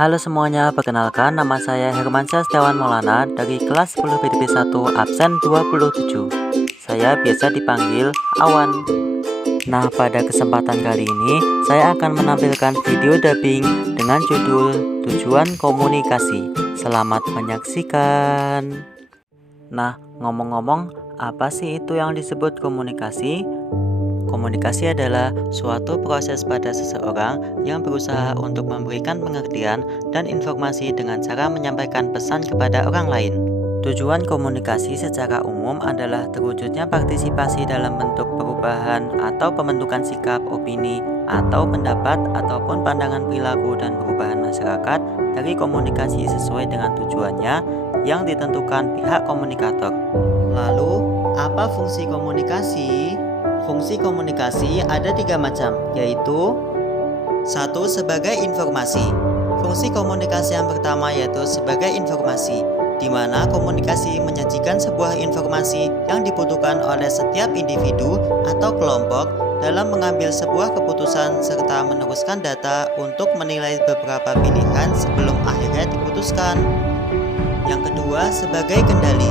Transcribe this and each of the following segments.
Halo semuanya, perkenalkan nama saya Hermansyah Setiawan Maulana dari kelas 10 BDP 1 absen 27. Saya biasa dipanggil Awan. Nah, pada kesempatan kali ini saya akan menampilkan video dubbing dengan judul Tujuan Komunikasi. Selamat menyaksikan. Nah, ngomong-ngomong, apa sih itu yang disebut komunikasi? Komunikasi adalah suatu proses pada seseorang yang berusaha untuk memberikan pengertian dan informasi dengan cara menyampaikan pesan kepada orang lain. Tujuan komunikasi secara umum adalah terwujudnya partisipasi dalam bentuk perubahan atau pembentukan sikap, opini, atau pendapat ataupun pandangan perilaku dan perubahan masyarakat dari komunikasi sesuai dengan tujuannya yang ditentukan pihak komunikator. Lalu, apa fungsi komunikasi? Fungsi komunikasi ada 3 macam, yaitu 1. Sebagai informasi. Fungsi komunikasi yang pertama yaitu sebagai informasi, di mana komunikasi menyajikan sebuah informasi yang dibutuhkan oleh setiap individu atau kelompok dalam mengambil sebuah keputusan serta meneruskan data untuk menilai beberapa pilihan sebelum akhirnya diputuskan. Yang kedua, sebagai kendali.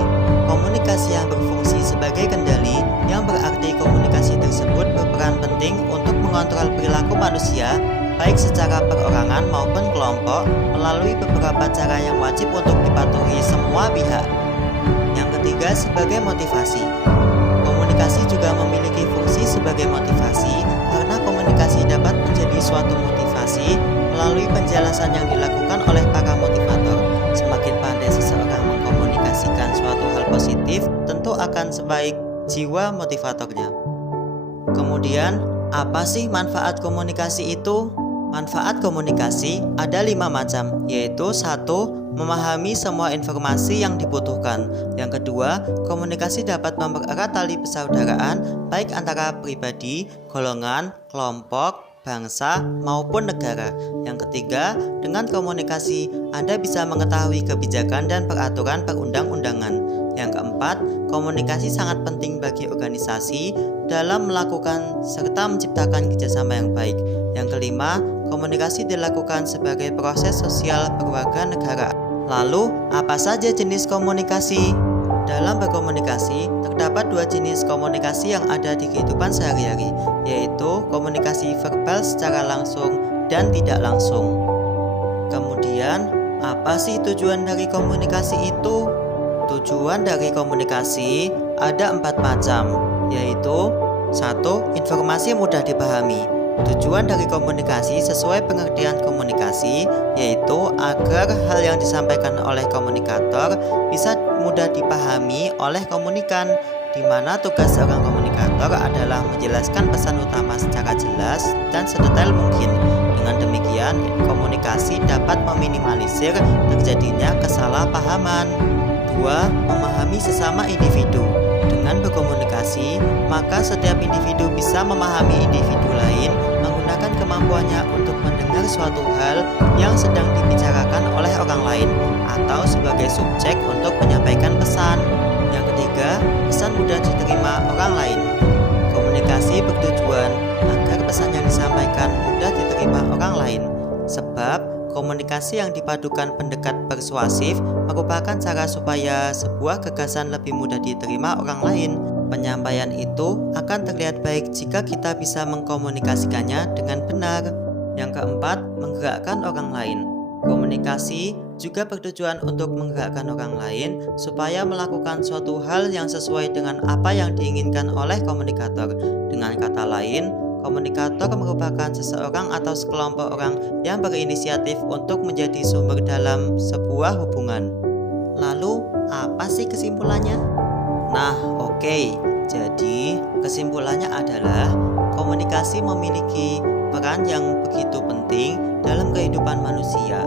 Komunikasi yang berfungsi sebagai kendali yang berarti komunikasi tersebut berperan penting untuk mengontrol perilaku manusia baik secara perorangan maupun kelompok melalui beberapa cara yang wajib untuk dipatuhi semua pihak. Yang ketiga, sebagai motivasi. Komunikasi juga memiliki fungsi sebagai motivasi karena komunikasi dapat menjadi suatu motivasi melalui penjelasan yang dilakukan oleh para motivator. Semakin pandai seseorang mengkomunikasikan suatu hal positif, tentu akan sebaik jiwa motivatornya. Kemudian, apa sih manfaat komunikasi itu? Manfaat komunikasi ada 5 macam, yaitu 1. Memahami semua informasi yang dibutuhkan. Yang kedua, komunikasi dapat mempererat tali persaudaraan baik antara pribadi, golongan, kelompok, bangsa, maupun negara. Yang ketiga, dengan komunikasi Anda bisa mengetahui kebijakan dan peraturan perundang-undangan. Yang keempat, komunikasi sangat penting bagi organisasi dalam melakukan serta menciptakan kerjasama yang baik. Yang kelima, komunikasi dilakukan sebagai proses sosial berwarga negara. Lalu, apa saja jenis komunikasi? Dalam berkomunikasi, terdapat 2 jenis komunikasi yang ada di kehidupan sehari-hari, yaitu komunikasi verbal secara langsung dan tidak langsung. Kemudian, apa sih tujuan dari komunikasi itu? Tujuan dari komunikasi ada 4 macam, yaitu 1. Informasi mudah dipahami. Tujuan dari komunikasi sesuai pengertian komunikasi, yaitu agar hal yang disampaikan oleh komunikator bisa mudah dipahami oleh komunikan, di mana tugas seorang komunikator adalah menjelaskan pesan utama secara jelas dan sedetail mungkin. Dengan demikian, komunikasi dapat meminimalisir terjadinya kesalahpahaman. 2. Memahami sesama individu. Dengan berkomunikasi, maka setiap individu bisa memahami individu lain menggunakan kemampuannya untuk mendengar suatu hal yang sedang dibicarakan oleh orang lain atau sebagai subjek untuk menyampaikan pesan. Yang ketiga, pesan mudah diterima orang lain. Komunikasi bertujuan agar pesan yang disampaikan mudah diterima orang lain, sebab komunikasi yang dipadukan pendekat persuasif merupakan cara supaya sebuah gagasan lebih mudah diterima orang lain. Penyampaian itu akan terlihat baik jika kita bisa mengkomunikasikannya dengan benar. Yang keempat, menggerakkan orang lain. Komunikasi juga bertujuan untuk menggerakkan orang lain supaya melakukan suatu hal yang sesuai dengan apa yang diinginkan oleh komunikator. Dengan kata lain, komunikator merupakan seseorang atau sekelompok orang yang berinisiatif untuk menjadi sumber dalam sebuah hubungan. Lalu, apa sih kesimpulannya? Nah, oke. Jadi, kesimpulannya adalah komunikasi memiliki peran yang begitu penting dalam kehidupan manusia.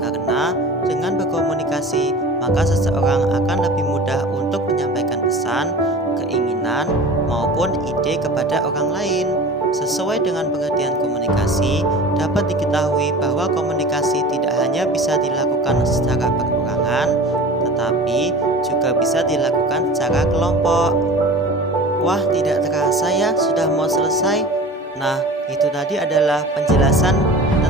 Karena dengan berkomunikasi, maka seseorang akan lebih mudah untuk menyampaikan pesan, keinginan, maupun ide kepada orang lain. Sesuai dengan pengertian komunikasi, dapat diketahui bahwa komunikasi tidak hanya bisa dilakukan secara perorangan, tetapi juga bisa dilakukan secara kelompok. Wah, tidak terasa ya, sudah mau selesai. Nah, itu tadi adalah penjelasan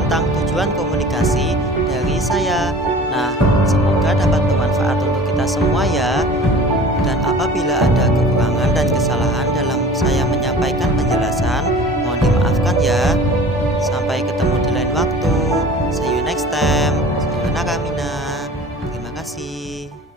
tentang tujuan komunikasi dari saya. Nah, semoga dapat bermanfaat untuk kita semua ya. Dan apabila ada kekurangan dan kesalahan dalam saya menyampaikan penjelasan, mohon dimaafkan ya. Sampai ketemu di lain waktu. See you next time. Sayonara Mina. Terima kasih.